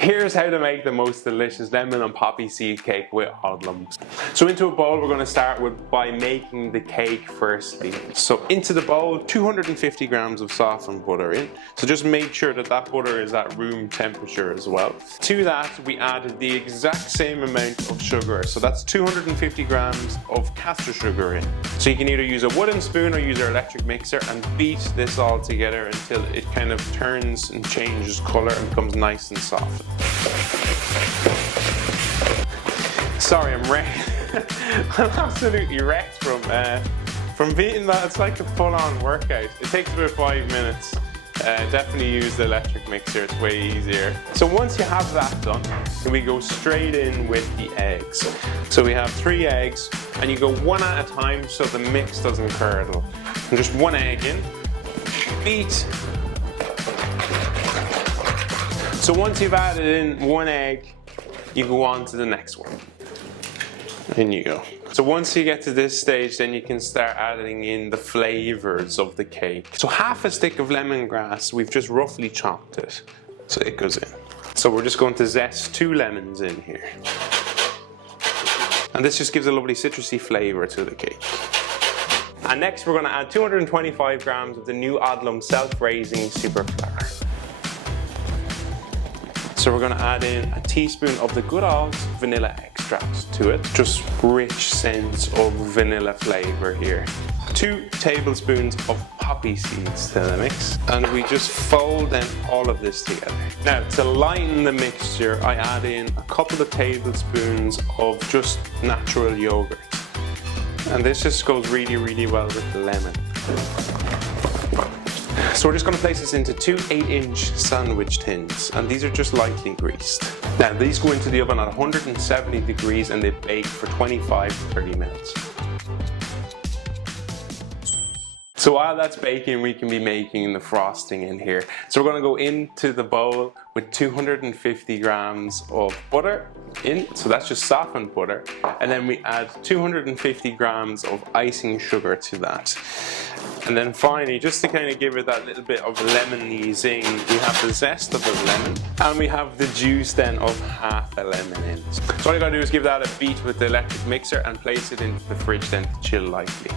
Here's how to make the most delicious lemon and poppy seed cake with Odlums. So into a bowl we're going to start by making the cake firstly. So into the bowl 250 grams of softened butter in. So just make sure that that butter is at room temperature as well. To that we added the exact same amount of sugar. So that's 250 grams of caster sugar in. So you can either use a wooden spoon or use your electric mixer and beat this all together until it kind of turns and changes colour and becomes nice and soft. Sorry, I'm wrecked. I'm absolutely wrecked from beating that. It's like a full-on workout. It takes about 5 minutes. Definitely use the electric mixer, it's way easier. So once you have that done, then we go straight in with the eggs. So we have 3 eggs, and you go one at a time so the mix doesn't curdle. And just 1 egg in, beat. So once you've added in 1 egg, you go on to the next one. In you go. So once you get to this stage, then you can start adding in the flavors of the cake. So half a stick of lemongrass, we've just roughly chopped it. So it goes in. So we're just going to zest 2 lemons in here. And this just gives a lovely citrusy flavor to the cake. And next we're going to add 225 grams of the new Odlums self-raising super flour. So we're going to add in a teaspoon of the good old vanilla extract to it. Just rich sense of vanilla flavor here. 2 tablespoons of poppy seeds to the mix. And we just fold then all of this together. Now to lighten the mixture, I add in a couple of tablespoons of just natural yogurt. And this just goes really, really well with the lemon. So we're just going to place this into 2 8-inch sandwich tins, and these are just lightly greased. Now these go into the oven at 170 degrees and they bake for 25 to 30 minutes. So while that's baking, we can be making the frosting in here. So we're going to go into the bowl with 250 grams of butter in, so that's just softened butter, and then we add 250 grams of icing sugar to that. And then finally, just to kind of give it that little bit of lemony zing, we have the zest of a lemon, and we have the juice then of half a lemon in. So all you gotta do is give that a beat with the electric mixer and place it into the fridge then to chill lightly.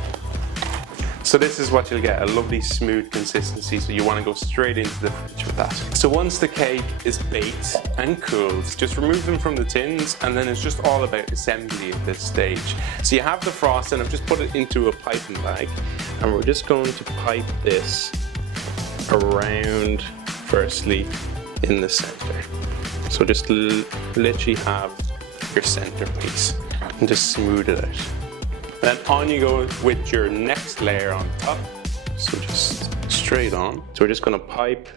So this is what you'll get, a lovely smooth consistency, so you want to go straight into the fridge with that. So once the cake is baked and cooled, just remove them from the tins, and then it's just all about assembly at this stage. So you have the frost, and I've just put it into a piping bag, and we're just going to pipe this around firstly in the center. So just literally have your center piece and just smooth it out. Then on you go with your next layer on top. So just straight on. So we're just going to pipe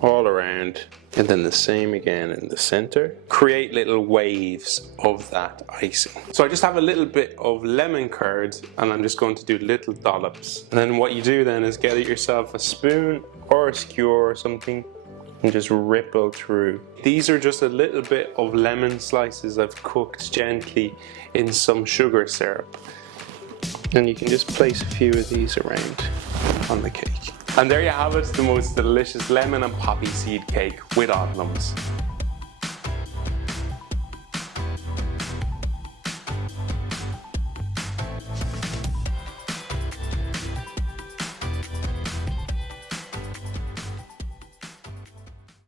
all around, and then the same again in the center. Create little waves of that icing. So I just have a little bit of lemon curd, and I'm just going to do little dollops. And then what you do then is get yourself a spoon or a skewer or something and just ripple through. These are just a little bit of lemon slices I've cooked gently in some sugar syrup. And you can just place a few of these around on the cake. And there you have it, the most delicious lemon and poppy seed cake with Odlums.